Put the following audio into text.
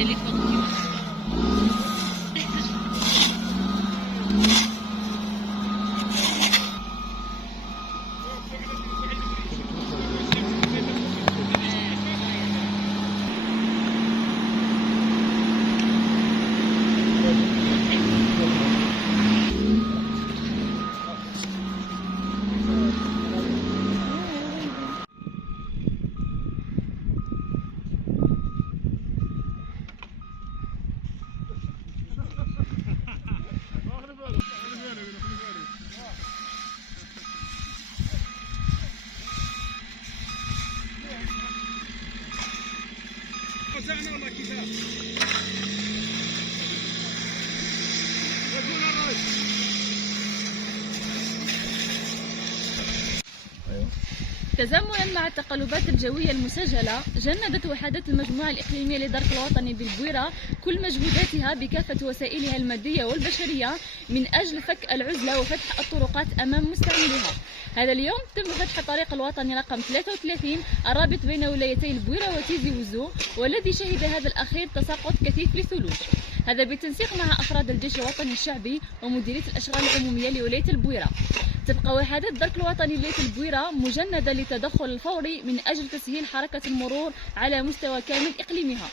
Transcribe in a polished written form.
téléphone. رجعنا والله كفاح رجعنا الراجل. تزامنا مع التقلبات الجوية المسجلة، جندت وحدات المجموعة الإقليمية للدرك الوطني بالبويرة كل مجهوداتها بكافة وسائلها المادية والبشرية من أجل فك العزلة وفتح الطرقات أمام مستعمليها. هذا اليوم تم فتح الطريق الوطني رقم 33 الرابط بين ولايتي البويرة وتيزي وزو، والذي شهد هذا الأخير تساقط كثيف لثلوج، هذا بالتنسيق مع أفراد الجيش الوطني الشعبي ومديرية الأشغال العمومية لولاية البويرة. تبقى وحدات الدرك الوطني لولاية البويرة مجندة للتدخل الفوري من أجل تسهيل حركة المرور على مستوى كامل إقليمها.